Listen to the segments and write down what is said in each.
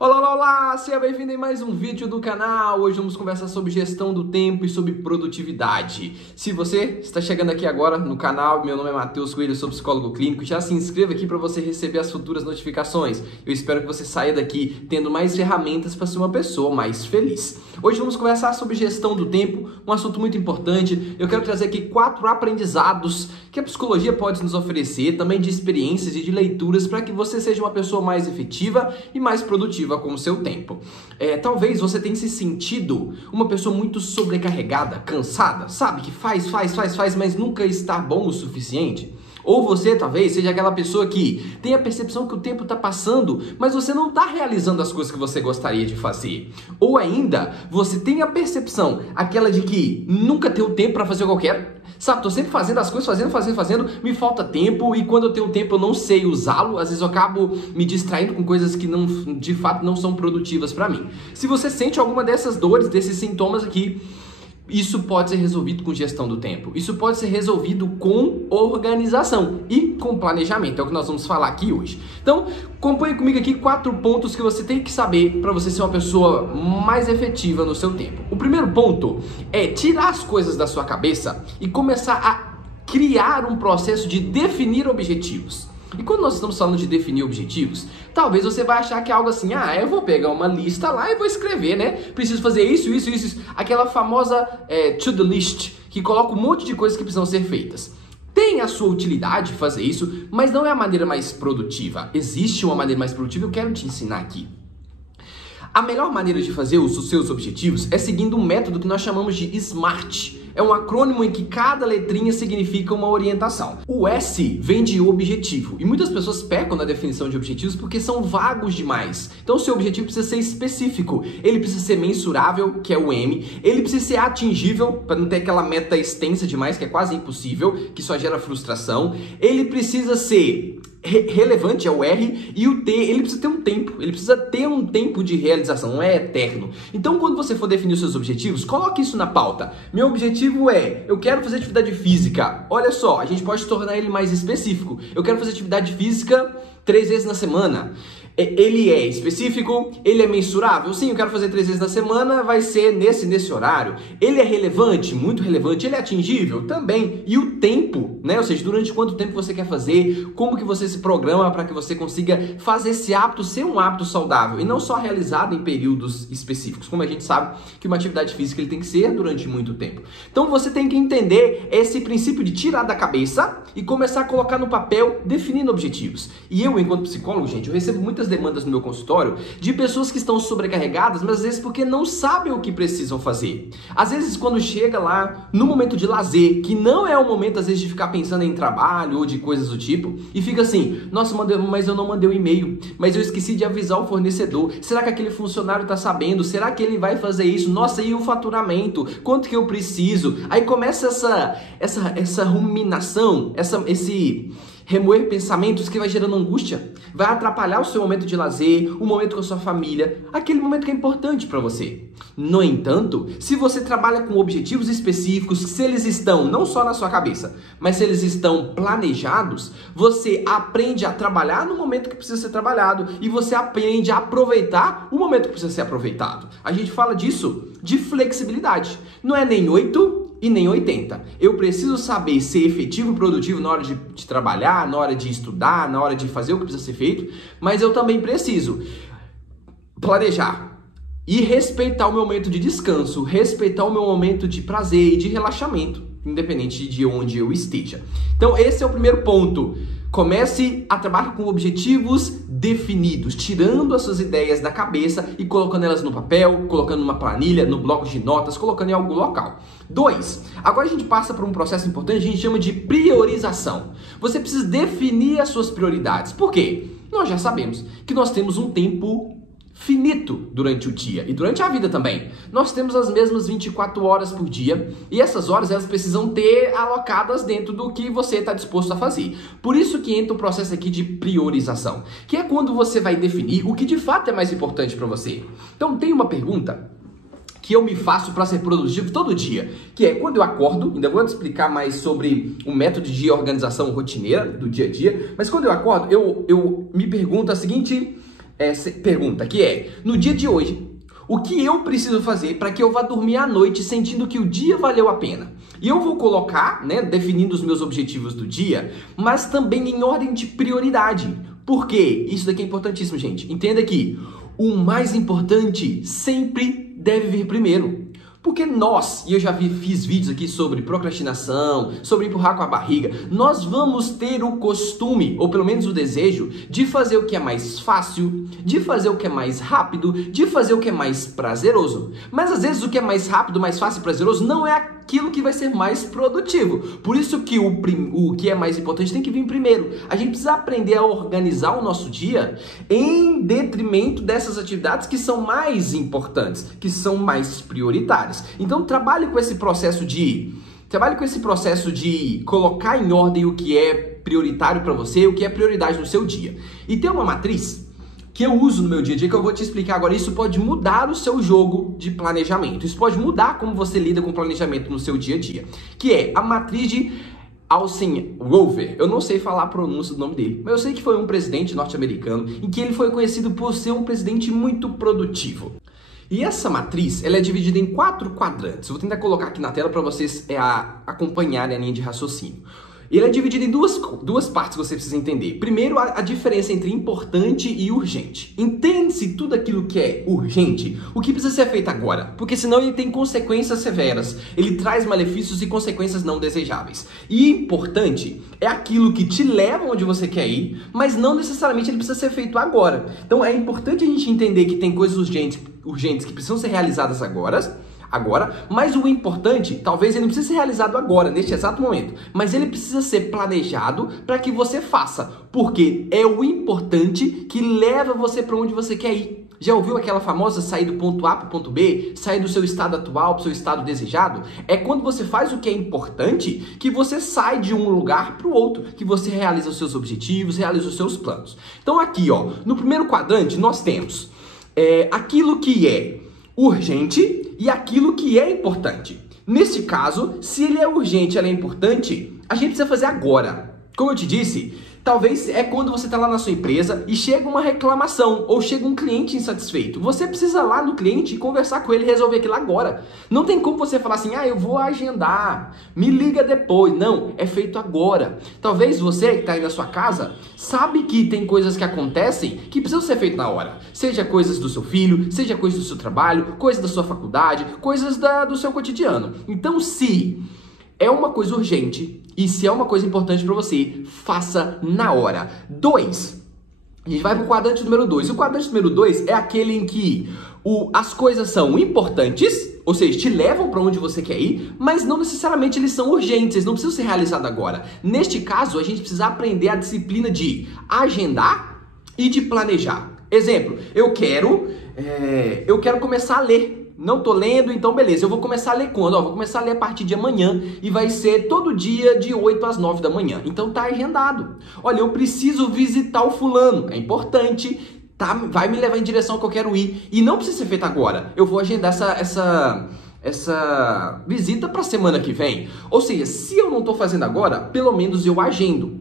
Olá, olá, olá! Seja bem-vindo em mais um vídeo do canal. Hoje vamos conversar sobre gestão do tempo e sobre produtividade. Se você está chegando aqui agora no canal, meu nome é Matheus Coelho, eu sou psicólogo clínico. Já se inscreva aqui para você receber as futuras notificações. Eu espero que você saia daqui tendo mais ferramentas para ser uma pessoa mais feliz. Hoje vamos conversar sobre gestão do tempo, um assunto muito importante. Eu quero trazer aqui 4 aprendizados que a psicologia pode nos oferecer, também de experiências e de leituras, para que você seja uma pessoa mais efetiva e mais produtiva com o seu tempo. Talvez você tenha se sentido uma pessoa muito sobrecarregada, cansada, sabe? Que faz, mas nunca está bom o suficiente. Ou você talvez seja aquela pessoa que tem a percepção que o tempo está passando, mas você não está realizando as coisas que você gostaria de fazer. Ou ainda, você tem a percepção, aquela de que nunca tem o tempo para fazer qualquer... Sabe, tô sempre fazendo as coisas, fazendo, me falta tempo e quando eu tenho tempo eu não sei usá-lo, às vezes eu acabo me distraindo com coisas que de fato não são produtivas para mim. Se você sente alguma dessas dores, desses sintomas aqui, isso pode ser resolvido com gestão do tempo. Isso pode ser resolvido com organização e com planejamento. É o que nós vamos falar aqui hoje. Então, acompanhe comigo aqui 4 pontos que você tem que saber para você ser uma pessoa mais efetiva no seu tempo. O primeiro ponto é tirar as coisas da sua cabeça e começar a criar um processo de definir objetivos. E quando nós estamos falando de definir objetivos, talvez você vai achar que é algo assim, eu vou pegar uma lista lá e vou escrever, né? Preciso fazer isso. Aquela famosa to-do list, que coloca um monte de coisas que precisam ser feitas. Tem a sua utilidade fazer isso, mas não é a maneira mais produtiva. Existe uma maneira mais produtiva, eu quero te ensinar aqui. A melhor maneira de fazer os seus objetivos é seguindo um método que nós chamamos de SMART. É um acrônimo em que cada letrinha significa uma orientação. O S vem de objetivo. E muitas pessoas pecam na definição de objetivos porque são vagos demais. Então o seu objetivo precisa ser específico. Ele precisa ser mensurável, que é o M. Ele precisa ser atingível, para não ter aquela meta extensa demais, que é quase impossível, que só gera frustração. Ele precisa ser relevante, é o R, e o T, ele precisa ter um tempo, ele precisa ter um tempo de realização, não é eterno. Então, quando você for definir os seus objetivos, coloque isso na pauta. Meu objetivo é, eu quero fazer atividade física. Olha só, a gente pode tornar ele mais específico. Eu quero fazer atividade física 3 vezes na semana. Ele é específico, ele é mensurável? Sim, eu quero fazer 3 vezes na semana, vai ser nesse horário. Ele é relevante? Muito relevante. Ele é atingível? Também. E o tempo, né? Ou seja, durante quanto tempo você quer fazer, como que você se programa para que você consiga fazer esse hábito ser um hábito saudável e não só realizado em períodos específicos. Como a gente sabe que uma atividade física ele tem que ser durante muito tempo. Então você tem que entender esse princípio de tirar da cabeça e começar a colocar no papel, definindo objetivos. E eu, enquanto psicólogo, gente, eu recebo muitas demandas no meu consultório de pessoas que estão sobrecarregadas, mas às vezes porque não sabem o que precisam fazer. Às vezes quando chega lá no momento de lazer, que não é o momento às vezes de ficar pensando em trabalho ou de coisas do tipo, e fica assim, nossa, mas eu não mandei o e-mail, mas eu esqueci de avisar o fornecedor, será que aquele funcionário tá sabendo? Será que ele vai fazer isso? Nossa, e o faturamento? Quanto que eu preciso? Aí começa essa ruminação, esse remoer pensamentos que vai gerando angústia, vai atrapalhar o seu momento de lazer, o momento com a sua família, aquele momento que é importante para você. No entanto, se você trabalha com objetivos específicos, se eles estão não só na sua cabeça, mas se eles estão planejados, você aprende a trabalhar no momento que precisa ser trabalhado e você aprende a aproveitar o momento que precisa ser aproveitado. A gente fala disso de flexibilidade. Não é nem 8 e nem 80. Eu preciso saber ser efetivo e produtivo na hora de trabalhar, na hora de estudar, na hora de fazer o que precisa ser feito, mas eu também preciso planejar e respeitar o meu momento de descanso, respeitar o meu momento de prazer e de relaxamento, independente de onde eu esteja. Então esse é o primeiro ponto. Comece a trabalhar com objetivos definidos, tirando as suas ideias da cabeça e colocando elas no papel, colocando numa planilha, no bloco de notas, colocando em algum local. 2. Agora a gente passa por um processo importante, a gente chama de priorização. Você precisa definir as suas prioridades. Por quê? Nós já sabemos que nós temos um tempo finito durante o dia e durante a vida também. Nós temos as mesmas 24 horas por dia e essas horas elas precisam ter alocadas dentro do que você está disposto a fazer. Por isso que entra o processo aqui de priorização, que é quando você vai definir o que de fato é mais importante para você. Então tem uma pergunta que eu me faço para ser produtivo todo dia, que é quando eu acordo, ainda vou te explicar mais sobre o método de organização rotineira do dia a dia, mas quando eu acordo, eu me pergunto a seguinte pergunta, que é, no dia de hoje, o que eu preciso fazer para que eu vá dormir à noite sentindo que o dia valeu a pena? E eu vou colocar, né, definindo os meus objetivos do dia, mas também em ordem de prioridade. Por quê? Isso daqui é importantíssimo, gente. Entenda que o mais importante sempre deve vir primeiro. Porque nós, e eu já fiz vídeos aqui sobre procrastinação, sobre empurrar com a barriga, nós vamos ter o costume, ou pelo menos o desejo, de fazer o que é mais fácil, de fazer o que é mais rápido, de fazer o que é mais prazeroso. Mas às vezes o que é mais rápido, mais fácil e prazeroso não é aquilo que vai ser mais produtivo. Por isso que o que é mais importante tem que vir primeiro. A gente precisa aprender a organizar o nosso dia em detrimento dessas atividades que são mais importantes, que são mais prioritárias. Então trabalhe com esse processo de colocar em ordem o que é prioritário para você, o que é prioridade no seu dia. E tem uma matriz que eu uso no meu dia a dia, que eu vou te explicar agora. Isso pode mudar o seu jogo de planejamento. Isso pode mudar como você lida com o planejamento no seu dia a dia. Que é a matriz de Eisenhower. Eu não sei falar a pronúncia do nome dele, mas eu sei que foi um presidente norte-americano em que ele foi conhecido por ser um presidente muito produtivo. E essa matriz, ela é dividida em 4 quadrantes. Eu vou tentar colocar aqui na tela para vocês acompanharem a linha de raciocínio. Ele é dividido em duas partes que você precisa entender. Primeiro, a diferença entre importante e urgente. Entende-se tudo aquilo que é urgente, o que precisa ser feito agora, porque senão ele tem consequências severas. Ele traz malefícios e consequências não desejáveis. E importante é aquilo que te leva onde você quer ir, mas não necessariamente ele precisa ser feito agora. Então é importante a gente entender que tem coisas urgentes que precisam ser realizadas agora, mas o importante, talvez ele não precise ser realizado agora, neste exato momento, mas ele precisa ser planejado para que você faça, porque é o importante que leva você para onde você quer ir. Já ouviu aquela famosa sair do ponto A para o ponto B, sair do seu estado atual para o seu estado desejado? É quando você faz o que é importante que você sai de um lugar para o outro, que você realiza os seus objetivos, realiza os seus planos. Então aqui, ó, no primeiro quadrante nós temos aquilo que é urgente e aquilo que é importante. Nesse caso, se ele é urgente e ela é importante, a gente precisa fazer agora. Como eu te disse, talvez é quando você está lá na sua empresa e chega uma reclamação ou chega um cliente insatisfeito. Você precisa lá no cliente e conversar com ele e resolver aquilo agora. Não tem como você falar assim, eu vou agendar, me liga depois. Não, é feito agora. Talvez você que está aí na sua casa sabe que tem coisas que acontecem que precisam ser feitas na hora. Seja coisas do seu filho, seja coisas do seu trabalho, coisas da sua faculdade, coisas do seu cotidiano. Então, se é uma coisa urgente e se é uma coisa importante para você, faça na hora. 2. A gente vai para o quadrante número 2. O quadrante número 2 é aquele em que as coisas são importantes, ou seja, te levam para onde você quer ir, mas não necessariamente eles são urgentes, eles não precisam ser realizados agora. Neste caso, a gente precisa aprender a disciplina de agendar e de planejar. Exemplo, eu quero começar a ler. Não tô lendo, então beleza, eu vou começar a ler quando? Vou começar a ler a partir de amanhã e vai ser todo dia de 8 às 9 da manhã. Então tá agendado. Olha, eu preciso visitar o fulano, é importante, tá? Vai me levar em direção que eu quero ir e não precisa ser feito agora. Eu vou agendar essa visita para semana que vem. Ou seja, se eu não tô fazendo agora, pelo menos eu agendo.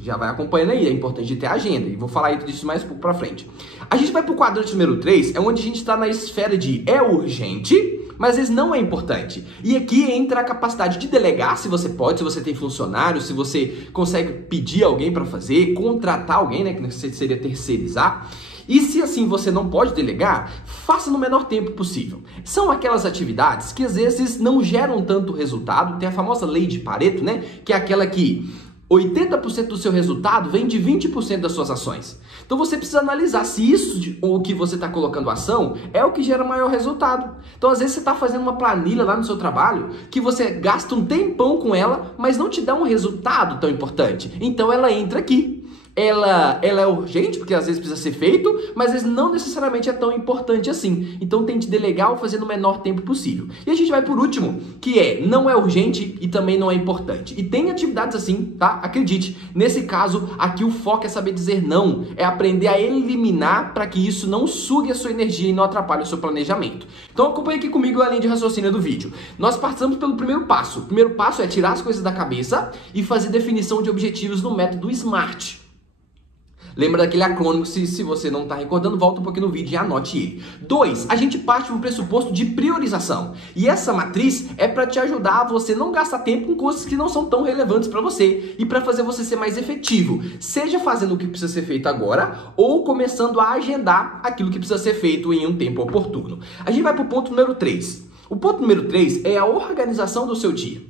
Já vai acompanhando aí, é importante ter agenda, e vou falar disso mais um pouco pra frente. A gente vai pro quadrante número 3, é onde a gente está na esfera de é urgente, mas às vezes não é importante. E aqui entra a capacidade de delegar, se você pode, se você tem funcionário, se você consegue pedir alguém para fazer, contratar alguém, né, que seria terceirizar. E se assim você não pode delegar, faça no menor tempo possível. São aquelas atividades que às vezes não geram tanto resultado, tem a famosa lei de Pareto, né, que é aquela que 80% do seu resultado vem de 20% das suas ações. Então você precisa analisar se isso o que você está colocando ação é o que gera maior resultado. Então às vezes você está fazendo uma planilha lá no seu trabalho que você gasta um tempão com ela, mas não te dá um resultado tão importante. Então ela entra aqui. Ela é urgente, porque às vezes precisa ser feito, mas às vezes não necessariamente é tão importante assim. Então tente delegar ou fazer no menor tempo possível. E a gente vai por último, que não é urgente e também não é importante. E tem atividades assim, tá? Acredite, nesse caso, aqui o foco é saber dizer não, é aprender a eliminar para que isso não sugue a sua energia e não atrapalhe o seu planejamento. Então acompanhe aqui comigo a linha de raciocínio do vídeo. Nós passamos pelo primeiro passo. O primeiro passo é tirar as coisas da cabeça e fazer definição de objetivos no método SMART. Lembra daquele acrônimo, se você não está recordando, volta um pouquinho no vídeo e anote ele. 2, a gente parte de um pressuposto de priorização. E essa matriz é para te ajudar a você não gastar tempo com coisas que não são tão relevantes para você e para fazer você ser mais efetivo. Seja fazendo o que precisa ser feito agora ou começando a agendar aquilo que precisa ser feito em um tempo oportuno. A gente vai para o ponto número 3. O ponto número 3 é a organização do seu dia.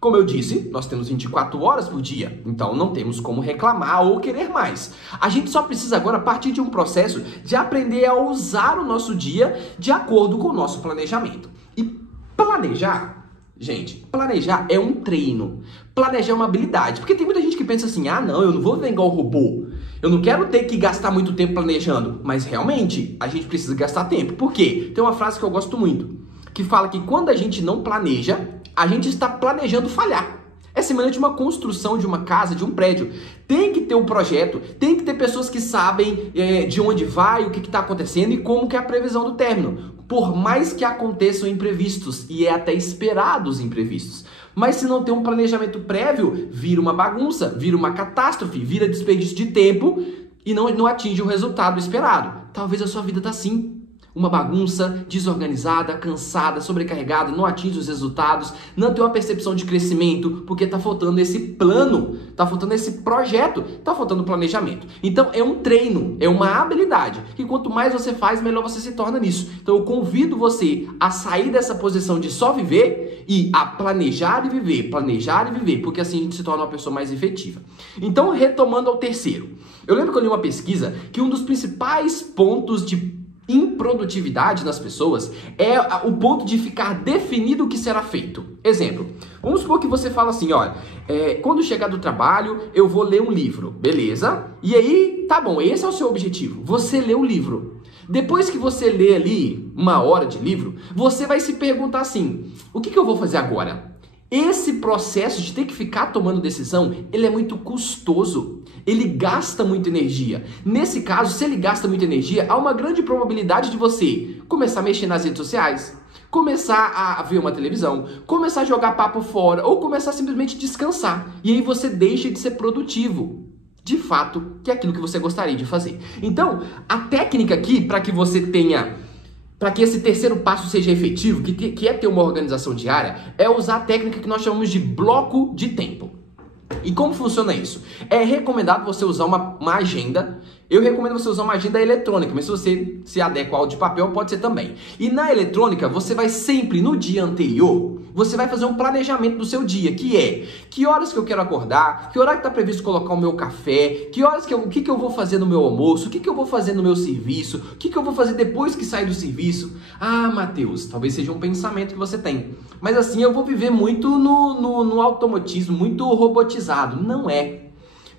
Como eu disse, nós temos 24 horas por dia, então não temos como reclamar ou querer mais. A gente só precisa agora partir de um processo de aprender a usar o nosso dia de acordo com o nosso planejamento. E planejar, gente, planejar é um treino. Planejar é uma habilidade, porque tem muita gente que pensa assim, ah não, eu não vou viver igual robô. Eu não quero ter que gastar muito tempo planejando, mas realmente a gente precisa gastar tempo. Por quê? Tem uma frase que eu gosto muito, que fala que quando a gente não planeja, a gente está planejando falhar. É semelhante a uma construção de uma casa, de um prédio. Tem que ter um projeto, tem que ter pessoas que sabem de onde vai, o que está acontecendo e como que é a previsão do término. Por mais que aconteçam imprevistos, e é até esperado os imprevistos. Mas se não tem um planejamento prévio, vira uma bagunça, vira uma catástrofe, vira desperdício de tempo e não atinge o resultado esperado. Talvez a sua vida está assim. Uma bagunça, desorganizada, cansada, sobrecarregada, não atinge os resultados, não tem uma percepção de crescimento, porque está faltando esse plano, está faltando esse projeto, está faltando planejamento. Então é um treino, é uma habilidade, e quanto mais você faz, melhor você se torna nisso. Então eu convido você a sair dessa posição de só viver e a planejar e viver, porque assim a gente se torna uma pessoa mais efetiva. Então, retomando ao terceiro, eu lembro que eu li uma pesquisa que um dos principais pontos de improdutividade nas pessoas é o ponto de ficar definido o que será feito. Exemplo, vamos supor que você fala assim, olha, quando chegar do trabalho eu vou ler um livro, beleza? E aí, tá bom, esse é o seu objetivo, você lê o livro. Depois que você lê ali 1 hora de livro, você vai se perguntar assim, o que eu vou fazer agora? Esse processo de ter que ficar tomando decisão, ele é muito custoso, ele gasta muita energia. Nesse caso, se ele gasta muita energia, há uma grande probabilidade de você começar a mexer nas redes sociais, começar a ver uma televisão, começar a jogar papo fora ou começar a simplesmente descansar. E aí você deixa de ser produtivo, de fato, que é aquilo que você gostaria de fazer. Então, a técnica aqui, para que você tenha... Para que esse terceiro passo seja efetivo, que é ter uma organização diária, é usar a técnica que nós chamamos de bloco de tempo. E como funciona isso? É recomendado você usar uma agenda. Eu recomendo você usar uma agenda eletrônica, mas se você se adequa ao de papel, pode ser também. E na eletrônica, você vai sempre, no dia anterior, você vai fazer um planejamento do seu dia, que é que horas que eu quero acordar, que hora que está previsto colocar o meu café, o que eu vou fazer no meu almoço, o que eu vou fazer no meu serviço, o que eu vou fazer depois que sair do serviço. Ah, Matheus, talvez seja um pensamento que você tem. Mas assim, eu vou viver muito no automatismo, muito robotizado. Não é.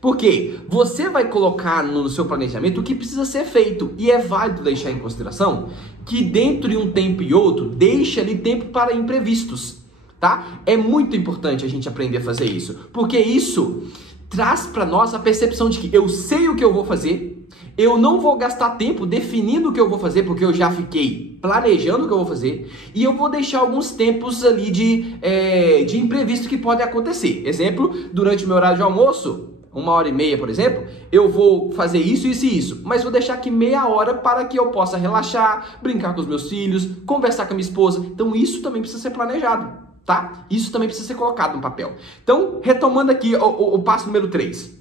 Porque você vai colocar no seu planejamento o que precisa ser feito. E é válido deixar em consideração que dentro de um tempo e outro, deixa ali tempo para imprevistos, tá? É muito importante a gente aprender a fazer isso. Porque isso traz para nós a percepção de que eu sei o que eu vou fazer, eu não vou gastar tempo definindo o que eu vou fazer, porque eu já fiquei planejando o que eu vou fazer, e eu vou deixar alguns tempos ali de imprevisto que podem acontecer. Exemplo, durante o meu horário de almoço, 1h30, por exemplo, eu vou fazer isso, isso e isso, mas vou deixar aqui meia hora para que eu possa relaxar, brincar com os meus filhos, conversar com a minha esposa. Então isso também precisa ser planejado, tá? Isso também precisa ser colocado no papel. Então, retomando aqui o passo número 3,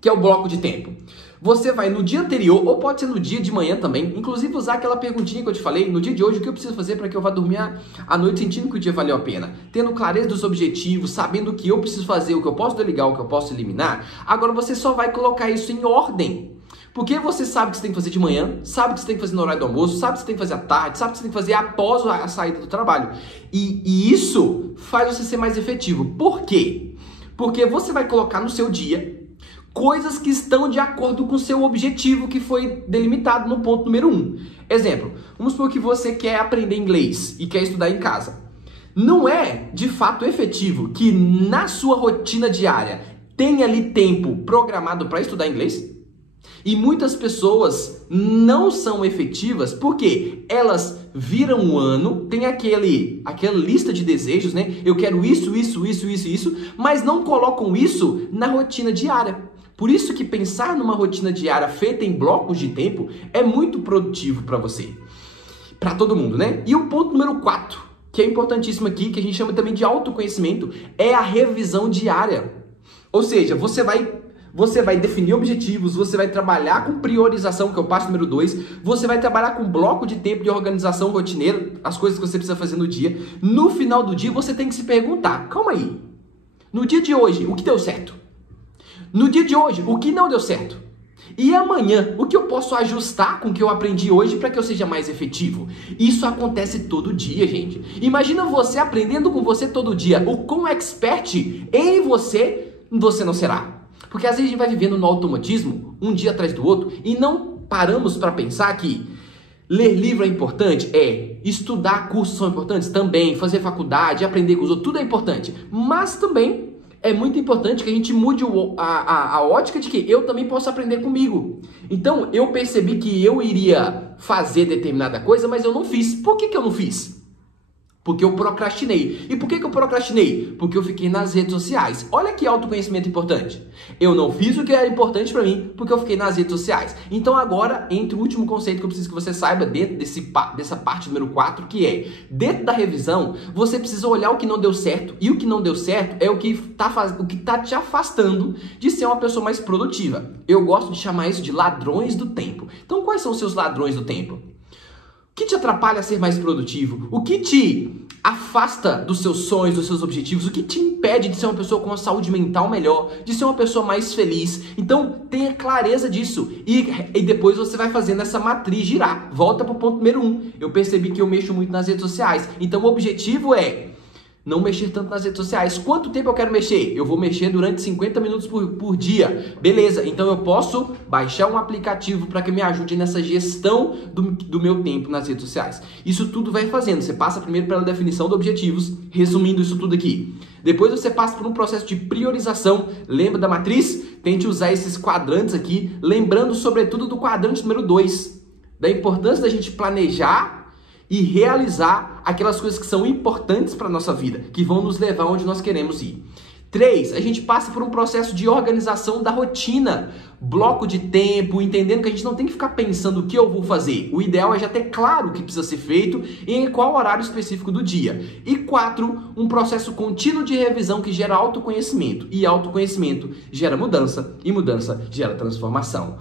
que é o bloco de tempo. Você vai no dia anterior, ou pode ser no dia de manhã também, inclusive usar aquela perguntinha que eu te falei, no dia de hoje, o que eu preciso fazer para que eu vá dormir à noite sentindo que o dia valeu a pena? Tendo clareza dos objetivos, sabendo o que eu preciso fazer, o que eu posso delegar, o que eu posso eliminar. Agora você só vai colocar isso em ordem. Porque você sabe o que você tem que fazer de manhã, sabe o que você tem que fazer no horário do almoço, sabe o que você tem que fazer à tarde, sabe o que você tem que fazer após a saída do trabalho. E isso faz você ser mais efetivo. Por quê? Porque você vai colocar no seu dia coisas que estão de acordo com o seu objetivo que foi delimitado no ponto número 1. Exemplo, vamos supor que você quer aprender inglês e quer estudar em casa. Não é, de fato, efetivo que na sua rotina diária tenha ali tempo programado para estudar inglês? E muitas pessoas não são efetivas porque elas viram um ano, tem aquela lista de desejos, né? Eu quero isso, mas não colocam isso na rotina diária. Por isso que pensar numa rotina diária feita em blocos de tempo é muito produtivo para você. Para todo mundo, né? E o ponto número 4, que é importantíssimo aqui, que a gente chama também de autoconhecimento, é a revisão diária. Ou seja, você vai definir objetivos, você vai trabalhar com priorização, que é o passo número 2, você vai trabalhar com bloco de tempo de organização rotineira, as coisas que você precisa fazer no dia. No final do dia, você tem que se perguntar, calma aí, no dia de hoje, o que deu certo? No dia de hoje, o que não deu certo? E amanhã, o que eu posso ajustar com o que eu aprendi hoje para que eu seja mais efetivo? Isso acontece todo dia, gente. Imagina você aprendendo com você todo dia. O quão expert em você não será. Porque às vezes a gente vai vivendo no automatismo, um dia atrás do outro, e não paramos para pensar que ler livro é importante? É. Estudar cursos são importantes? Também. Fazer faculdade, aprender com os outros, tudo é importante. Mas também é muito importante que a gente mude a ótica de que eu também posso aprender comigo. Então, eu percebi que eu iria fazer determinada coisa, mas eu não fiz. Por que eu não fiz? Porque eu procrastinei. E por que eu procrastinei? Porque eu fiquei nas redes sociais. Olha que autoconhecimento importante. Eu não fiz o que era importante para mim porque eu fiquei nas redes sociais. Então agora, entre o último conceito que eu preciso que você saiba dentro dessa parte número 4, que é, dentro da revisão, você precisa olhar o que não deu certo. E o que não deu certo é o que tá te afastando de ser uma pessoa mais produtiva. Eu gosto de chamar isso de ladrões do tempo. Então quais são os seus ladrões do tempo? O que te atrapalha a ser mais produtivo? O que te afasta dos seus sonhos, dos seus objetivos? O que te impede de ser uma pessoa com uma saúde mental melhor? De ser uma pessoa mais feliz? Então, tenha clareza disso. E depois você vai fazendo essa matriz girar. Volta para o ponto número 1. Eu percebi que eu mexo muito nas redes sociais. Então, o objetivo é não mexer tanto nas redes sociais. Quanto tempo eu quero mexer? Eu vou mexer durante 50 minutos por dia. Beleza, então eu posso baixar um aplicativo para que me ajude nessa gestão do meu tempo nas redes sociais. Isso tudo vai fazendo. Você passa primeiro pela definição de objetivos, resumindo isso tudo aqui. Depois você passa por um processo de priorização. Lembra da matriz? Tente usar esses quadrantes aqui, lembrando sobretudo do quadrante número 2, da importância da gente planejar e realizar aquelas coisas que são importantes para a nossa vida, que vão nos levar onde nós queremos ir. 3, a gente passa por um processo de organização da rotina, bloco de tempo, entendendo que a gente não tem que ficar pensando o que eu vou fazer. O ideal é já ter claro o que precisa ser feito e em qual horário específico do dia. E 4, um processo contínuo de revisão que gera autoconhecimento. E autoconhecimento gera mudança, e mudança gera transformação.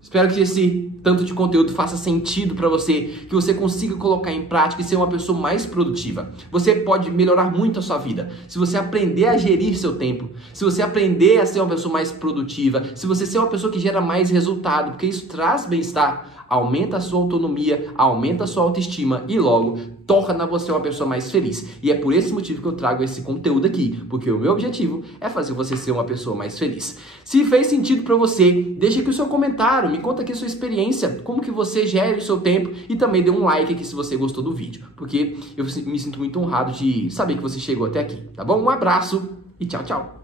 Espero que esse tanto de conteúdo faça sentido para você, que você consiga colocar em prática e ser uma pessoa mais produtiva. Você pode melhorar muito a sua vida se você aprender a gerir seu tempo, se você aprender a ser uma pessoa mais produtiva, se você ser uma pessoa que gera mais resultado, porque isso traz bem-estar, aumenta a sua autonomia, aumenta a sua autoestima e logo torna você uma pessoa mais feliz. E é por esse motivo que eu trago esse conteúdo aqui, porque o meu objetivo é fazer você ser uma pessoa mais feliz. Se fez sentido para você, deixa aqui o seu comentário, me conta aqui a sua experiência, como que você gera o seu tempo e também dê um like aqui se você gostou do vídeo, porque eu me sinto muito honrado de saber que você chegou até aqui, tá bom? Um abraço e tchau, tchau!